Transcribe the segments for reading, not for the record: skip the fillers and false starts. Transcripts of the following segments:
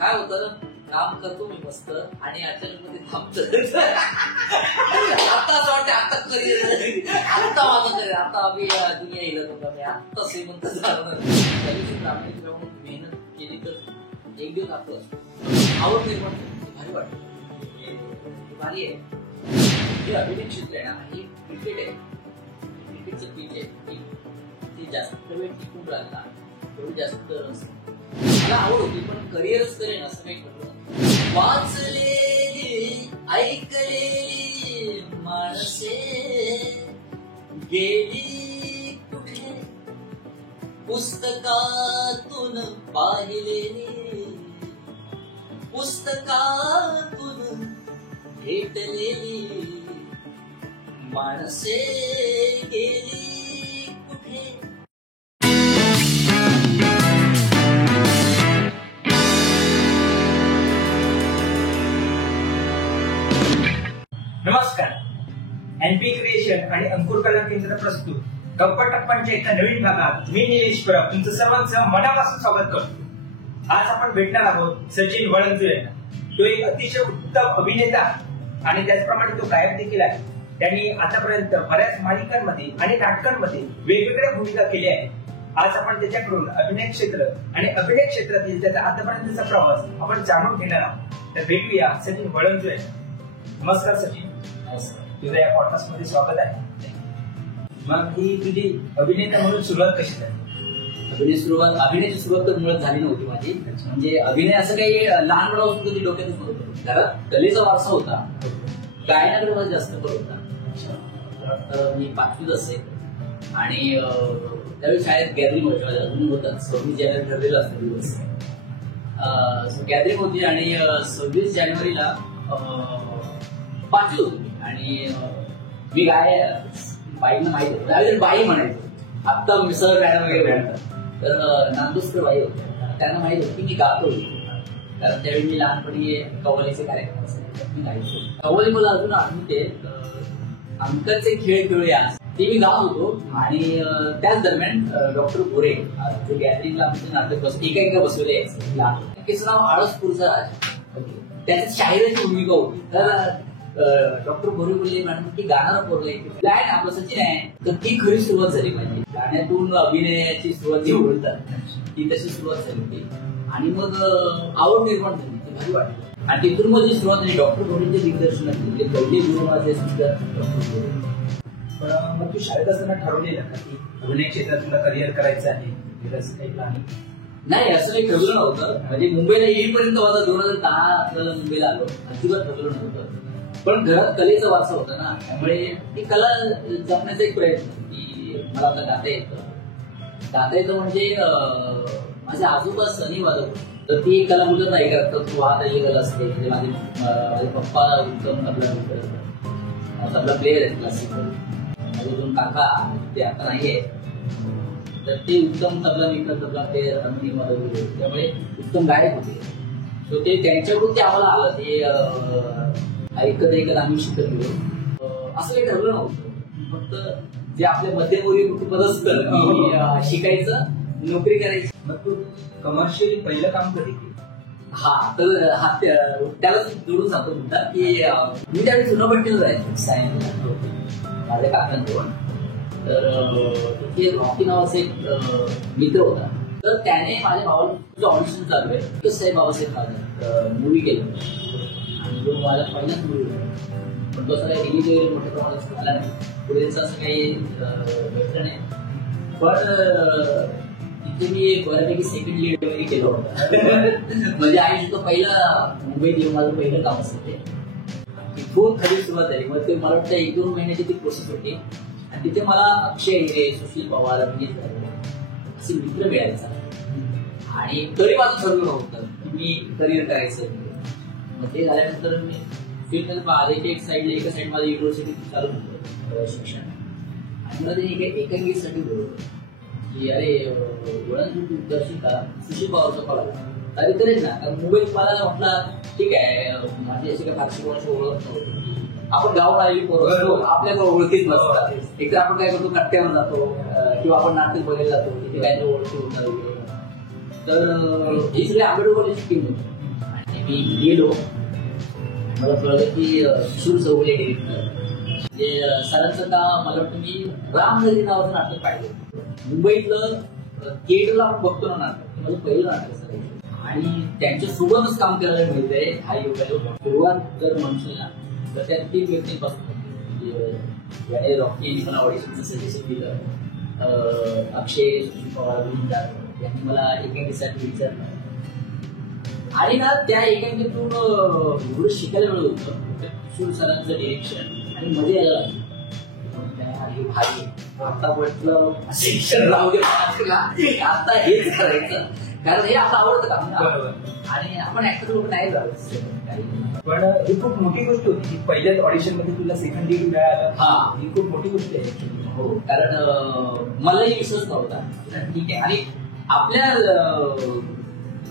काय होतं काम करतो मी मस्त आणि अचानक मध्ये थांबतो. आता असं वाटतं आता करिअर आता माझं करिअर आता आम्ही दुनिया येईल होता मी आत्ता श्रीमंत झालो. मेहनत केली तर एक दिवस आपलं आवड निर्माण भारी वाटतं भारी आहे. जे अभिनय क्षेत्र आहे ना हे क्रिकेट आहे क्रिकेटचं पीच आहे ती जास्त वेळ टिकून राहिला तेवढी जास्त मला आवड होती पण करिअरच करेन असं काही ठरलं. वाचलेली ऐकलेली माणसे गेली कुठे पुस्तकातून पाहिलेली पुस्तकातून भेटलेली माणसे गेली कुठे. नमस्कार. एनपी क्रिएशन आणि अंकुर कला केंद्र प्रस्तुत गप्पा टप्पांच्या एका नवीन भागात मी निलेश परब तुमचं सर्वांचं मनापासून स्वागत करतो. आज आपण भेटणार आहोत सचिन वळंजुळे यांना. तो एक अतिशय उत्तम अभिनेता आणि त्याचप्रमाणे तो गायक देखील आहे. त्यांनी आतापर्यंत बऱ्याच मालिकांमध्ये आणि नाटकांमध्ये वेगवेगळ्या भूमिका केल्या आहेत. आज आपण त्याच्याकडून अभिनय क्षेत्र आणि अभिनय क्षेत्रातील त्याचा आतापर्यंतचा प्रवास आपण जाणून घेणार आहोत. तर भेटूया सचिन वळंजुळे. नमस्कार सचिन. तुझं या पॉडकास्ट मध्ये स्वागत आहे. मग ही तुझी अभिनेता म्हणून सुरुवात कशी झाली? अभिनयाची सुरुवात तर मुळात झाली नव्हती माझी. म्हणजे अभिनय असं काही लहान मुलापासून कधी डोक्यातच नव्हतं. घरात कलेचा वारसा होता गायनाकडे मला जास्त कल होता. मी 5वीत असेल आणि त्यावेळी शाळेत गॅदरिंग होती अजून होतात 26 जानेवारी ठरलेलं असतं दिवस. गॅदरिंग होती आणि 26 जानेवारीला 5वी होती आणि मी बाईंना माहिती होतं त्यावेळी बाई म्हणायचो. आत्ता मिसळ मॅडम वगैरे म्हणतात तर नांदुसकर बाई होते त्यांना माहित होती की मी गातो कारण त्यावेळी मी लहानपणी कव्वालीचे कार्यक्रम असायचे मी गायचो. कव्वाली मला अजून आठवते अंकाचे खेळ खेळूया ते मी गात होतो. आणि त्याच दरम्यान डॉक्टर गोरे जे गॅदरिंगला आमचे नाटक एका बसवले यायचं त्याचं नाव आळसपूरचा राजा त्याच्यात शाहिराची भूमिका होती. तर डॉक्टर गोरे बोलले मॅडम की गाणारा पोरला आहे ना आपलं सचिन आहे. तर ती खरी सुरुवात झाली माझी गाण्यातून अभिनयाची सुरुवात जी बोलतात ती तशी सुरुवात झाली होती. आणि मग आवड निर्माण झाली ती भारी वाटली आणि तिथून माझी सुरुवात झाली डॉक्टर गोरेंच्या दिग्दर्शनात म्हणजे पहिले गुरु माझे डॉक्टर गोरे. पण मग तू शाळेत असताना ठरवलेलं का की अभिनय क्षेत्रात तुला करिअर करायचं आहे असं काही प्लॅन? नाही असं काही ठरवलं नव्हतं. म्हणजे मुंबईला येईपर्यंत माझा 2010 आपल्याला मुंबईला आलो अजिबात ठरवलं नव्हतं. पण घरात कलेचा वारसा होता ना त्यामुळे ती कला जपण्याचा एक प्रयत्न की मला आता गाता येतं म्हणजे माझे आजोबा सनी वाजवत तर ती एक कला मुलं नाही करतात तू वाहताची कला असते. म्हणजे माझे पप्पा उत्तम तबला प्लेअर आहेत क्लासिकल. माझे 2 काका ते आता नाहीये तर ते उत्तम तबला निकल तबला प्लेअर आणि वाजवले त्यामुळे उत्तम गायक होते. सो ते त्यांच्याकडून ते आम्हाला आलं ते ऐकत आम्ही शिकत गेलो. असं काही ठरलं नव्हतं. फक्त जे आपल्या मध्यमवर्गीय कुटुंबात असतं शिकायचं नोकरी करायची. मग तू कमर्शियल पहिलं काम कधी केलं? तर त्याला जोडून सांगतो तुमचा की मी त्यावेळी चुनाभट्टीला जायचो सायन्सला माझ्या काकांजवळ. तर तिथे रॉकी नावाचा एक मित्र होता तर त्याने माझ्या भावाला ऑडिशन चालू आहे कसं आहे बाबासाहेब माझं मूवी केलं आणि जो माझा पहिलाच मूवी होता. पण तो असं काही रिलीज वगैरे मोठ्या प्रमाणात झाला नाही. पुढे असं काही भेटलं नाही. पण तिथे मी बऱ्यापैकी सेकंड लीड वगैरे केलं होतं. म्हणजे आयुष्याचं पहिला मुंबईत येऊन माझं पहिलं काम असतं ते तिथून खरी सुरुवात झाली. मग ते मला वाटतं 1-2 महिन्याची ती प्रोसेस होती आणि तिथे मला अक्षय हिरे सुशील पवार असे मित्र मिळायचा. आणि तरी माझं ठरवलं नव्हतं की मी करिअर करायचं. मग ते झाल्यानंतर मी फिल्ममध्ये एका साईड माझं युनिव्हर्सिटी चालू होतं शिक्षण आणि मला ते एकांगीसाठी बोलवलं की अरे वळण तू दर्शन का सुशील पवारचा कॉल आला अरे करेल ना. कारण मुंबईत मला म्हटलं ठीक आहे माझी अशी काय फारशी कोणाची ओळख नव्हती. आपण गावात आलेली पोरं आपल्याला ओळखीच नसतात. एकदा आपण काय करतो कट्ट्यावर जातो किंवा आपण नाटक बघायला जातो तिथे काहीतरी ओळखी होणार वगैरे. तर ही सगळी आंबेडकर कॉलेजची टीम होती आणि मी गेलो, मला कळलं की शूर चौगुले डिरेक्टर म्हणजे सरांचं का मला वाटतं मी रामनदी नावाचं नाटक पाहिलं. मुंबईतलं थिएटरला आपण बघतो ना नाटक, माझं पहिलं नाटक सर आणि त्यांच्यासोबतच काम करायला मिळतंय हा योगायोग. सुरुवात जर म्हणशील ना तर त्या 3 व्यक्तींपासून याने रॉकीने मला ऑडिशनचं सजेशन दिलं, अक्षय पवार यांनी मला एकांकीसाठी विचारलं आणि ना त्या एकांकीतून एवढं शिकायला मिळत होतं. शूर सरांचं डिरेक्शन आणि मध्ये यायला लागलं भारी आता म्हटलं शिक्षण राहू दे, आता हेच करायचं कारण हे आता आवडतं का आणि आपण ऍक्टर लोक नाही जाऊ. पण ही खूप मोठी गोष्ट होती की पहिल्याच ऑडिशन मध्ये तुला सेकंड लीड मिळालं. हा, ही खूप मोठी गोष्ट आहे. हो, कारण मलाही विश्वास नव्हता. ठीक आहे, आणि आपल्या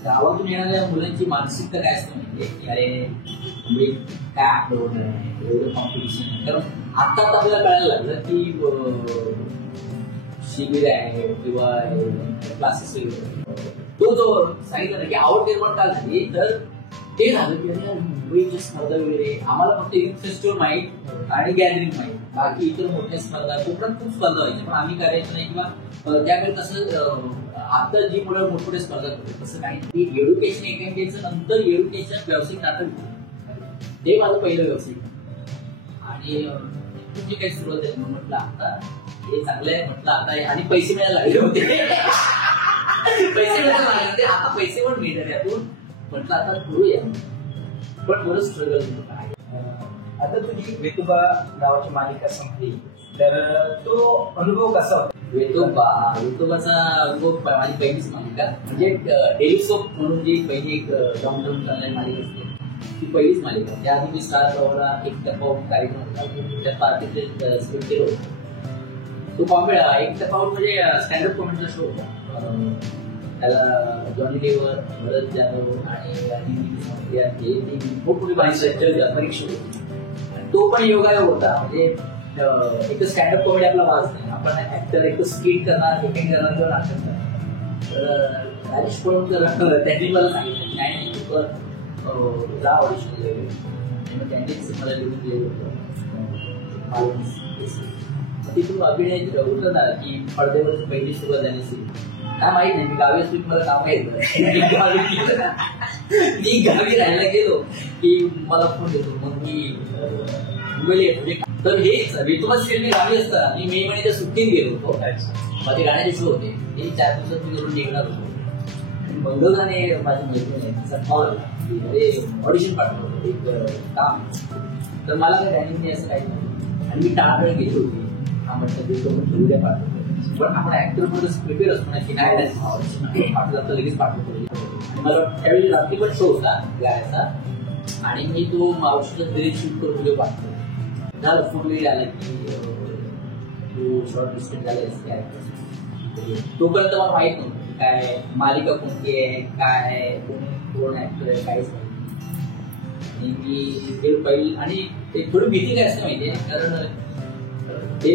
गावातून येणाऱ्या मुलांची मानसिकता काय असते म्हणजे की अरे म्हणजे काय आपलं एवढं कॉम्पिटिशन आहे. कारण आता आपल्याला कळायला लागलं की शिबिर आहे किंवा क्लासेस वगैरे, तो जो सांगितलं ना की आवड निर्माण का झाली तर ते झालं की मुंबईची स्पर्धा वगैरे आम्हाला फक्त युथ फेस्टिवल माहीत आणि गॅदरिंग माहीत, बाकी इतर मोठ्या स्पर्धा कोकणात खूप स्पर्धा व्हायच्या पण आम्ही करायचं नाही. किंवा त्याकडे कसं आता जी मुलं मोठमोठ्या स्पर्धा करतो तसं काही की एज्युकेशन एकांकीचं नंतर एज्युकेशन व्यावसायिक नाटक ते माझं पहिलं व्यावसायिक आणि तुझी काही सुरुवात आहे. मग म्हटलं आता हे चांगलं आहे, म्हटलं आता आणि पैसे मिळायला लागले होते पैसे मिळायला लागले होते, आता पैसे पण मिळतात यातून. म्हटलं आता करूया, पण बरंच स्ट्रगल होतं. आता तुझी वेतोबा नावाची मालिका संपली तर तो अनुभव कसा होता? वेतोबाचा अनुभव माझी पहिलीच मालिका म्हणजे टेलिस्कोप म्हणून जी पहिली एक लॉंग टर्म चालणारी मालिका असते ती पहिलीच मालिका. त्याआधी मी स्टार प्रवाहला एक टप्पा कार्यक्रम होता, त्या पार्टीचे स्क्रिप्ट केलं होतं. तो कॉमेडी एक टप्पा म्हणजे स्टँडअप कॉमेडीचा शो होता. त्याला जॉनी लिव्हर, भरत जाधव आणि मोठमोठी माणसं परीक्षा होती. तो पण योगायोग होता म्हणजे एक स्टँडअप कॉमेडी आपला वाज नाही, आपण ऍक्टर एक स्किट करणार, एकेक करणार किंवा नाटक करणार. तर राजेश पळूनकर त्यांनी मला सांगितलं नाही तू जा ऑडिशन वगैरे, मग त्यांनीच मला लिहून दिलं होतं. तिथून अभिनय होतं ना की पडद्यावरची पहिली सुरुवात झाली असेल काय माहित नाही. मी गावी असतो मला काम येतं, मी गावी राहायला गेलो की मला फोन देतो, मग मी मुंबईला येतो. तर हेच वेतोबा सिरियल मी गावी असताना मी मे महिन्याच्या सुट्टीत गेलो होतो. माझे गाण्याचे शो होते ते 4 दिवसात मी करून निघणार होतो. मंगलदाने माझी मैत्रीण तिचा कॉल की अरे ऑडिशन पाठवलं एक काम, तर मला काही गाणी नाही असं काही नाही आणि मी टाळाटाळ गेली होती. हा म्हटलं देतो पण उद्या पाठवतो, पण आपण ऍक्टर मध्ये प्रिपेअर असतो ना की नाही ऑडिशन पाठवलं तर लगेच पाठवतो. मला त्यावेळी रात्री पण शो होता गाण्याचा आणि मी तो औषध घरी शूट करून व्हिडिओ पाठवतो. झालं फोन वगैरे आला की तू शॉर्ट लिस्टेड झालेस कॅरेक्टर. तोपर्यंत मला माहित नव्हतं की काय मालिका कोणती आहे, काय आहे, कोण ऍक्टर आहे, काहीच नाही. आणि मी ते पहिली आणि ते थोडी भीती काय असतं माहितीये, कारण ते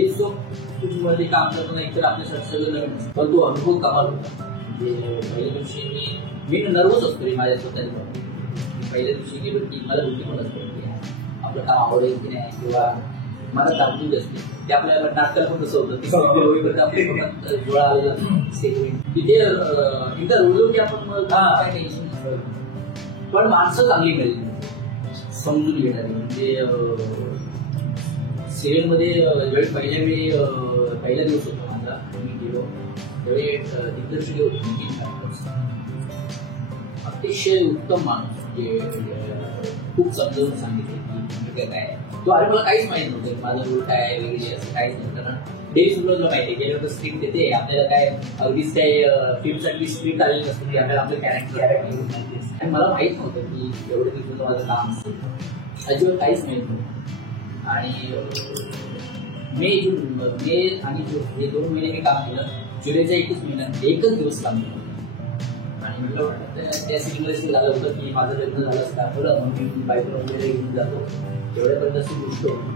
मध्ये काम करताना एकतर आपल्यासाठी सगळं नवीन असतं, पण तो अनुभव कमाल होता. म्हणजे पहिल्या दिवशी मी नर्वस असतो रे माझ्या स्वतःच्या. पहिल्या दिवशी गेलो की मला भीती पण असते की आपलं काम आवडेल की नाही किंवा मला दाखवून असते. ते आपल्या नाटकाला पण कसं होतं आपले डोळा आलेला तिथे एकदा रोजलो की आपण मग काय टेन्शन नसतं, पण माणसं चांगली मिळेल समजून घेणारी. म्हणजे सिरियल मध्ये ज्यावेळी पहिला दिवस होता माझा, मी गेलो त्यावेळी दिग्दर्शक होती अतिशय उत्तम माणूस, म्हणजे खूप समजावून सांगितले काय. तो अरे मला काहीच माहित नव्हतं माझा रोल काय वगैरे असं काहीच नव्हतं. कारण ते सुद्धा माहिती आहे गेल्यावर स्क्रिप्ट येते आपल्याला काय अगदीच काय फिल्मसाठी स्क्रिप्ट आलेली नसते की आपल्याला आपलं कॅरेक्टर आणि मला माहित नव्हतं की एवढं दिवसाचं माझं काम असेल, अजिबात काहीच माहित नव्हतं. आणि मे आणि जून हे 2 महिने मी काम केलं. जुलैचा एकच दिवस काम केलं आणि म्हटलं त्या सिरियलशी झालं होतं की माझं लग्न झालं असतं आपलं मम्मी बायको वगैरे घेऊन जातो एवढ्यापर्यंत अशी गोष्ट होती.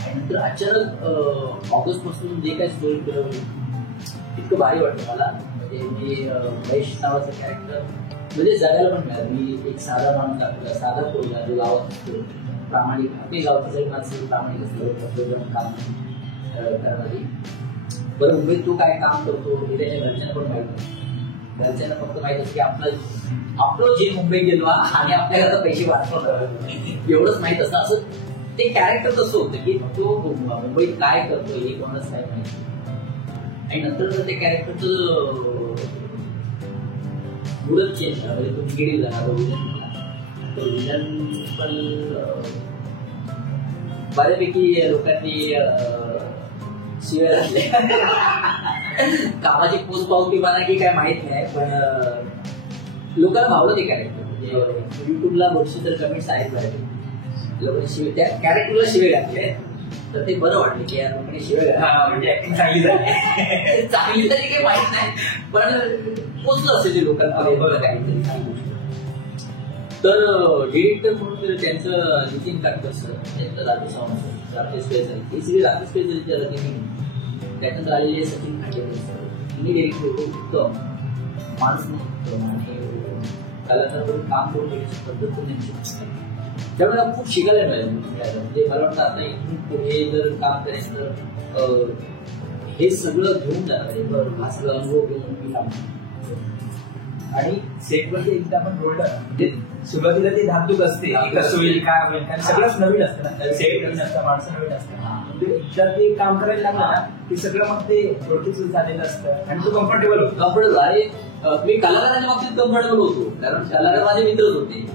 आणि नंतर अचानक ऑगस्ट पासून जे काय स्टोरी केलं इतकं भारी वाटतं मला. म्हणजे मी महेश नावाचं कॅरेक्टर म्हणजे जगायला पण मिळालं. मी एक साधा माणूस दाखवला, साधा पोरगा जो गावात असतो, प्रामाणिक. आपली गावची सगळी माणसं प्रामाणिक असतो, काम करणारी. बरं मुंबईत तो काय काम करतो हे त्याच्या घरच्यांना पण माहित नाही. घरच्यांना फक्त माहित असतं की आपलं जे मुंबईत गेलो आणि आपल्या घरात पैसे वाचवणार एवढंच माहित असतं. असं ते कॅरेक्टर तसं होतं की तो मुंबईत काय करतो हे कोणाच काय माहिती. आणि नंतर ते कॅरेक्टरचं मूडच चेंज झाला. म्हणजे तो निगेटिव्ह झाला, तो विलन झाला. तो विलन पण बऱ्यापैकी लोकांनी शिव्या घातल्या. कामाची पोच पावती म्हणा की काय माहित नाही, पण लोकांना भावलं ते कॅरेक्टर. म्हणजे युट्यूबला वर्षी तर कमेंट्स आहेत बऱ्यापैकी. लोकांनी शिवे त्या कॅरेक्टरला शिवे घातले तर ते बरं वाटलं की या लोकांनी शिवे घातल्या. म्हणजे ऍक्टिंग चांगली झाली. चांगली तरी काही माहित नाही, पण पोचलं असेल ते लोकांमध्ये बरं काहीतरी काही गोष्ट. तर डिरेक्टर म्हणून त्यांचं नितीन काटकर सर, त्यांचं राजू सावंत, राकेश पेजरी, ही सगळी राकेश पेजरीच्या रचनेने त्याच्यात आलेले सचिन खांडेकर सर, मी डिरेक्टर होतो. उत्तम माणूस नव्हतं आणि कलाकाराबरोबर काम करून घेण्याची पद्धत त्यांची. त्यामुळे खूप शिकायला मिळालं. म्हणजे मला वाटतं आता इथून पुढे जर काम करायचं तर हे सगळं घेऊन जाणार, हा सगळा अनुभव घेऊन मी काम. आणि सेटवरती एकदा आपण रोल्ड म्हणजे सुरुवातीला ती धाकधूक असते, कसं होईल काय होईल, कारण सगळंच नवीन असतं ना. सेट नवीन असतं, माणसं नवीन असतं. म्हणजे एकदा ते काम करायला लागलं ना ते सगळं मग ते ओळखीचं झालेलं असतं आणि तो कम्फर्टेबल होतो. कम्फर्टेबल आहे. मी कलाकारांच्या बाबतीत कम्फर्टेबल होतो, कारण कलाकार माझे मित्रच होते.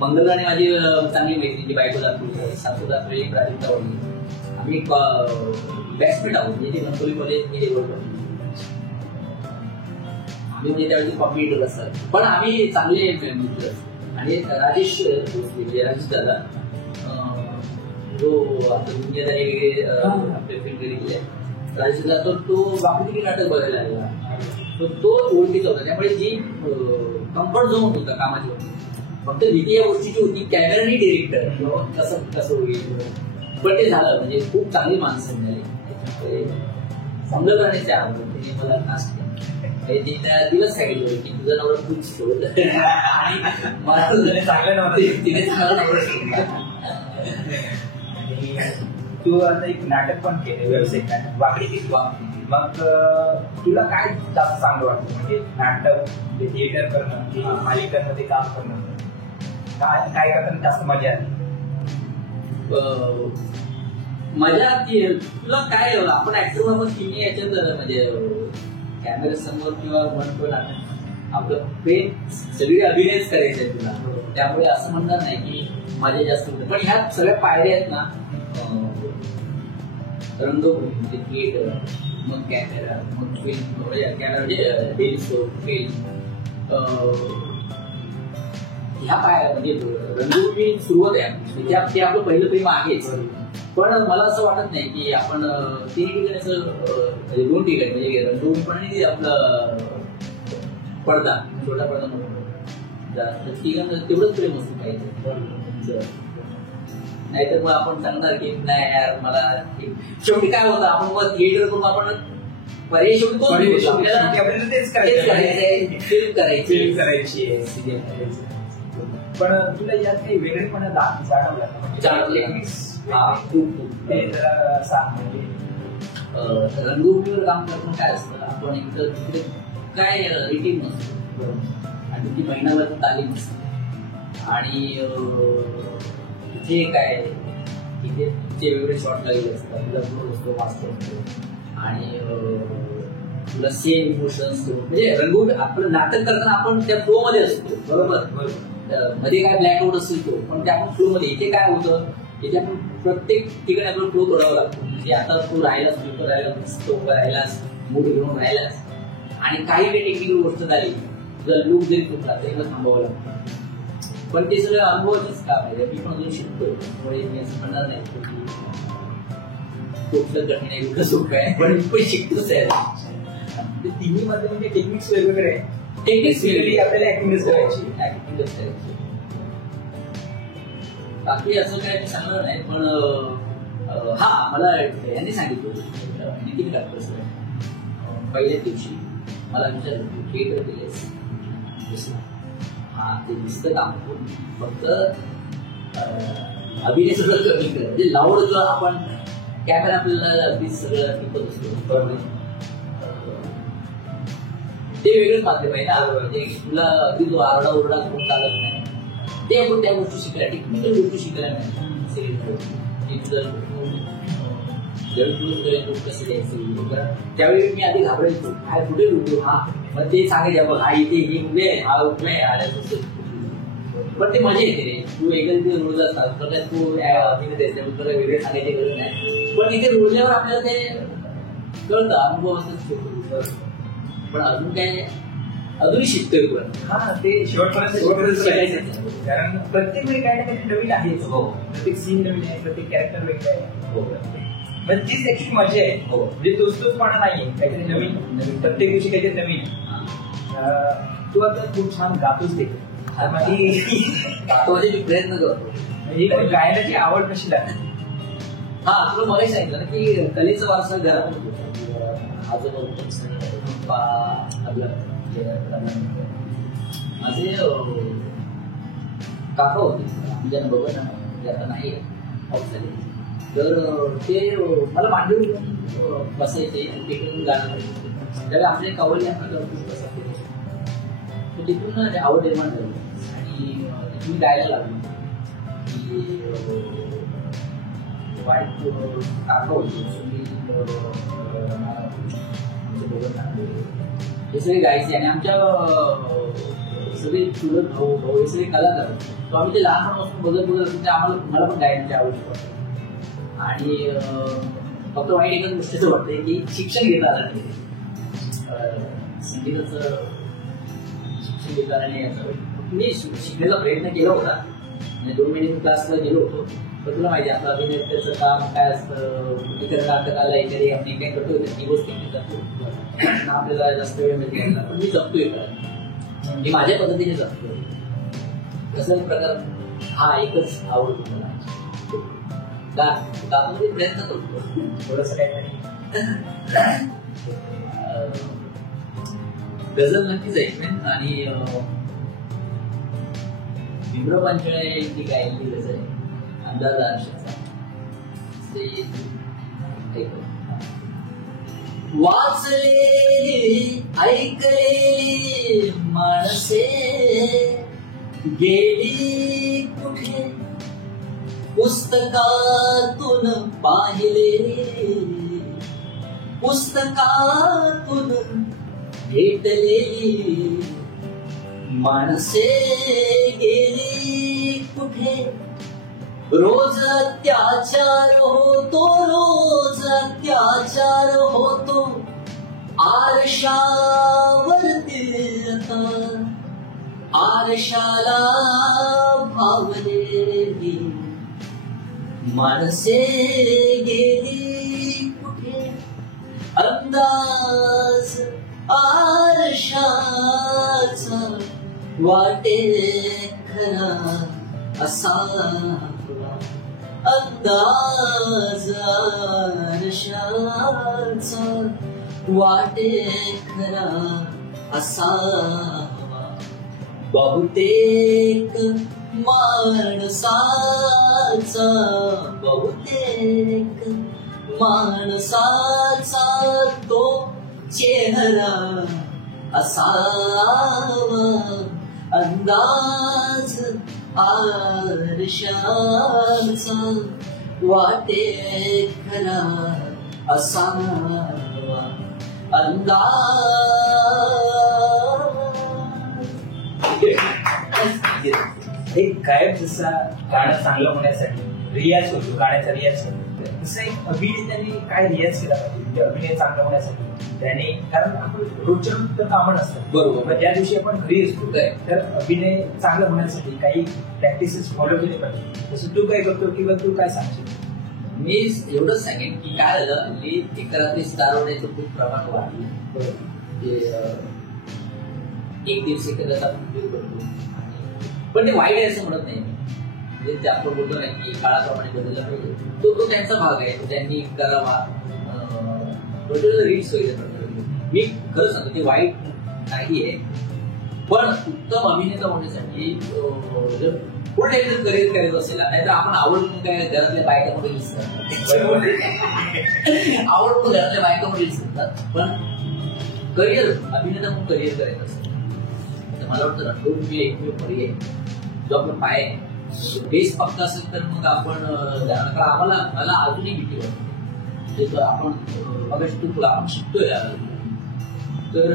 मंगल आणि माझी चांगली मैत्रिणी, बायको दाखवली, सासू दाखवली, प्राजक्ता वडली. आम्ही बॅचमेट आहोत. म्हणजे गणपती कॉलेज मी लेवल आम्ही म्हणजे त्यावेळी कॉम्पिटिटर असतात, पण आम्ही चांगले मित्र. आणि राजेश भोसले, राजेश दादा जो आता दुनियादारी वगैरे आपल्या फिल्म गेले, राजेश दादा तर तो बाकी नाटक बघायला आलेला, तो ओळखीचा होता. त्यामुळे जी कम्फर्ट झोन होता कामाची होती, फक्त भीती या गोष्टीची होती कॅमेरा आणि डिरेक्टर कसं होईल. पण ते झालं. म्हणजे खूप चांगली माणसं मिळाली. समजा करण्याचे आवडते मला नाच दिवस सांगितलं की तुझा नवरा खूप शोध आणि मला चांगलं नव्हतं, तिने चांगला नवरा शोधला. तू आता एक नाटक पण केलं, व्यावसायिक नाटक वाकडी किती. मग तुला काय जास्त चांगलं वाटतं, म्हणजे नाटक थिएटर करणं की मालिकांमध्ये काम करणं, काय करताना जास्त मजा आली? मजा तुला काय आपण ऍक्टर म्हणून तिने याच्यात म्हणजे कॅमेरा समोर किंवा म्हणतो ना आपलं प्रेम सगळी अभिनयच करायचे तुला. त्यामुळे असं म्हणणार नाही की मजा जास्त होते. पण ह्या सगळ्या पायऱ्या आहेत ना, रंगभूमी म्हणजे थिएटर, मग कॅमेरा, मग फिल्म, कॅमेरा म्हणजे टेलिस्कोप, फिल्म, ह्या पायऱ्या म्हणजे रंगभूमी सुरुवात आहे. ते आपलं पहिलं प्रेम आहेच. पण मला असं वाटत नाही की आपण तिन्ही ठिकाणी असं दोन ठिकाणी म्हणजे रंगभूमी पण आणि आपलं पडदा, छोटा पडदा म्हणतो ठिकाण तेवढंच प्रेम असतं पाहिजे. नाहीतर मग आपण सांगणार की नाही यार मला शेवटी काय होतं, आपण मग थिएटर करून आपण पर्याय शेवटी तेच करायचं, फिल्म करायची. पण तुला यात काही वेगळेपणा जाणवलं? ते जरा सांग. म्हणजे रंगभूमीवर काम करणं काय असतं, आपण एकतर तिकडे काय रेटिंग नसतो आणि ती महिनाभर तालीम असते आणि तिथे काय तिथे वेगवेगळे शॉट लागले असतात, तुला ग्रोथ असतो, वाचतो असतो आणि तुला सेम इमोशन्स. म्हणजे रंगभूमी आपलं नाटक करताना आपण त्या फ्लो मध्ये असतो, बरोबर. मध्ये काय ब्लॅकआउट असेल तो, पण त्या आपण फ्लो मध्ये. इथे काय होतं, इथे आपण प्रत्येक ठिकाणी आपला फ्लो तोडावा लागतो. म्हणजे आता तू राहिलास, तू राहिलास, तो राहिलास, मूड घेऊन राहिलास आणि काही काही टेक्निकल गोष्ट झाली, जर लूक जरी तुटला तरी थांबावं लागतं. पण ते सगळं अनुभवाचंच काम आहे. मी पण अजून शिकतोय, त्यामुळे मी असं म्हणणार नाही की कुठलं कठीण आहे कुठलं सोपं आहे, पण मी पण शिकतोच आहे. तिन्ही मध्ये म्हणजे टेक्निक्स वेगवेगळे आहे. टेक्निक्स वेगळी आपल्याला ऍक्टिंगच करायची. बाकी असं काय मी सांगणार नाही. पण हा मला यांनी सांगितलं नितीन काटकर सर पहिल्या दिवशी मला विचारलं तू थिएटर केलेस, ते दिसतं काम फक्त अभिनय सगळं कमी केलं म्हणजे लावड जो आपण कॅमेरा आपल्याला अगदी सगळं टिकत असतो बरोबर ते वेगळंच माध्यम आहे ना म्हणजे तुला अगदी जो आरडा ओरडा करून चालत नाही ते आपण त्या गोष्टी शिकायला टेक्निकल गोष्टी शिकायला नाही कसं द्यायचं त्यावेळी मी आधी घाबरायचो काय कुठे उठलो हा मग ते सांगायचे बघ हा इथे हे उभे आहे हा उठलाय आल्याचं पण ते मजा येते रे तू एकच रोज असतात तर तू तुला वेगळे सांगायची गरज नाही पण इथे रोजल्यावर आपल्याला ते कळतं अनुभव असतात पण अजून काय अजूनही शिकतोय पण हा ते शेवटपर्यंत शिकायचं कारण प्रत्येक वेळी काही ना काही नवीन आहे प्रत्येक सीन नवीन आहे प्रत्येक कॅरेक्टर वेगळं आहे म्हणजे तीच ऍक्च्युअली मजा आहे म्हणजे तोच नाहीये काहीतरी नवीन प्रत्येक दिवशी काहीतरी नवीन तू आता खूप छान गातोच देखील प्रयत्न करतो गायनाची आवड कशी लागते हा तुला मलाही सांगितलं ना की कलेचा वारसा घरात आजोबा आपलं माझे काका होते आमच्या बघत म्हणजे आता नाही तर ते मला मांडवी बसायचे आणि तिकडून गाणं त्यावेळी आमच्या कावली बसायचे तिथून आवड निर्माण झाली आणि तिथून गायला लागलो की वाईट काका होते हे सगळे गायचे आणि आमच्या सगळे चुलत भाऊ भाऊ हे सगळे कलाकार तो आम्ही ते लहानपणापासून बघत असतो आम्हाला मला पण गायनाची आवड होती आणि फक्त वाईट एकच गोष्टीचं वाटतंय की शिक्षण घेता आलं नाही संगीताचं शिक्षण घेता नाही याचं मी शिकण्याचा प्रयत्न केला होता म्हणजे 2 महिने क्लासला गेलो होतो पण तुला माहिती आता अभिनेत्याचं काम काय असतं नाटकाला एखादी आपण काय करतो ती गोष्टी करतो आपल्याला जास्त वेळ मिळते पण मी जपतोय मी माझ्या पद्धतीने जपतोय कसं प्रकार हा एकच आवडतो मला गाण्यामध्ये प्रयत्न करतो थोडस काहीतरी गझल नक्कीच ऐकवेन आणि भीमराव पांचाळे यांची गायलेली गझल अंदाज आरशाचा वाचलेली ऐकलेली माणसे गेली कुठे पुस्तकातून पाहिले पुस्तकातून भेटलेली माणसे गेली कुठे रोज अत्याचार होतो रोज अत्याचार होतो आरशावरती आरशाला भावलेली माणसे गेली कुठे अंदाज आरशाचा वाटे खरा असावा अंदाज आरशाचा वाटे खरा असावा बहुतेक माणसाचा बहुतेक माणसाचा तो चेहरा असावा अंदाज आरशाचा वाटे खरा असावा अंदाज एक गायक जसा गाणं चांगलं होण्यासाठी रियाज होतो गाण्याचा रियाज होतो तसं एक अभिनेत्याने काय रियाज केला पाहिजे अभिनय चांगला होण्यासाठी त्याने कारण आपण रोजच्या तर कामं नसतात बरोबर त्या दिवशी आपण घरी असतो तर अभिनय चांगला होण्यासाठी काही प्रॅक्टिसेस फॉलो केले पाहिजे तसं तू काय करतो किंवा तू काय सांगशील मी एवढंच सांगेन की काय झालं हल्ली एक रात्री स्टार होण्याचं खूप प्रमाण वाढलं एक दीड सेकंदात आपण उपयोग करतो पण ते वाईट आहे असं म्हणत नाही म्हणजे ते आपण बोलतो ना की काळाप्रमाणे बदलला पाहिजे तो त्यांचा भाग आहे त्यांनी करावा रील्स वगैरे मी खरं सांगतो ते वाईट नाही आहे पण उत्तम अभिनेता होण्यासाठी जर पुढे एकदा करिअर करायचं असेल, नाहीतर आपण आवड म्हणून काय घरातल्या बायकामध्ये दिसतात, आवड म्हणून घरातल्या बायकामध्ये दिसतात, पण करिअर अभिनेता म्हणून करिअर करायचं असेल तर मला वाटतं तो म्हणजे एकमेव पर्याय जो आपण पाय बेस पक्का असेल तर मग आपण मला अजूनही भीती वाटते. आपण तुला आपण शिकतोय तर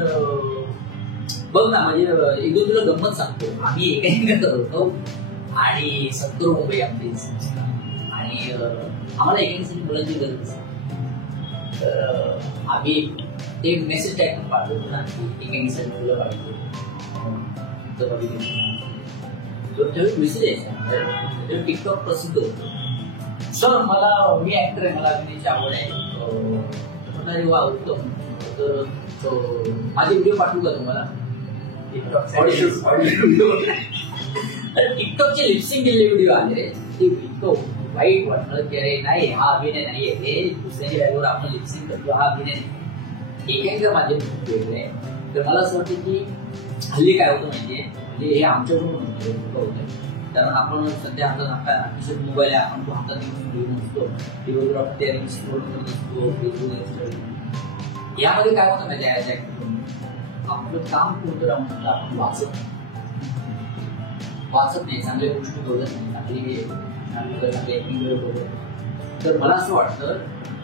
बघ ना, म्हणजे एक दोन तुला गंमत सांगतो. आम्ही एका होतो आणि सत्तर मुंबई आपली संस्था, आणि आम्हाला एकासाठी मुलांची गरज असते. तर आम्ही एक मेसेज टाईप पाठवतो ना की एकासाठी मुलं पाहिजे. त्यावेळी मेसेज यायचा, टिकटॉक प्रसिद्ध होतो. सर मी ऍक्टर आहे, मला अभिनयाची आवड आहे. वा उत्तम, तर माझे व्हिडिओ पाठवू का तुम्हाला? टिकटॉकचे लिपसिंग केलेले व्हिडिओ आले, ते इतकं वाईट वाटलं की अरे नाही, हा अभिनय नाहीये, हे दुसऱ्याच्या जागेवर आपण लिपसिंग करतो, हा अभिनय नाही. एकांकिका माध्यम खूप वेगळं आहे. तर मला असं वाटतं की हल्ली काय होतं माहितीये, म्हणजे हे आमच्याकडून होतं. कारण आपण सध्या आपला मोबाईल आहे, आपण तो हातात घेऊन असतो, दिवसभर आपण त्या स्क्रोल करत असतो, फेसबुक. यामध्ये काय होतं माहिती आहे, आपलं काम कोणतं राहून आपण वाचत नाही, चांगल्या गोष्टी बघत नाही, चांगले ऍक्टिंग बघत. तर मला असं वाटतं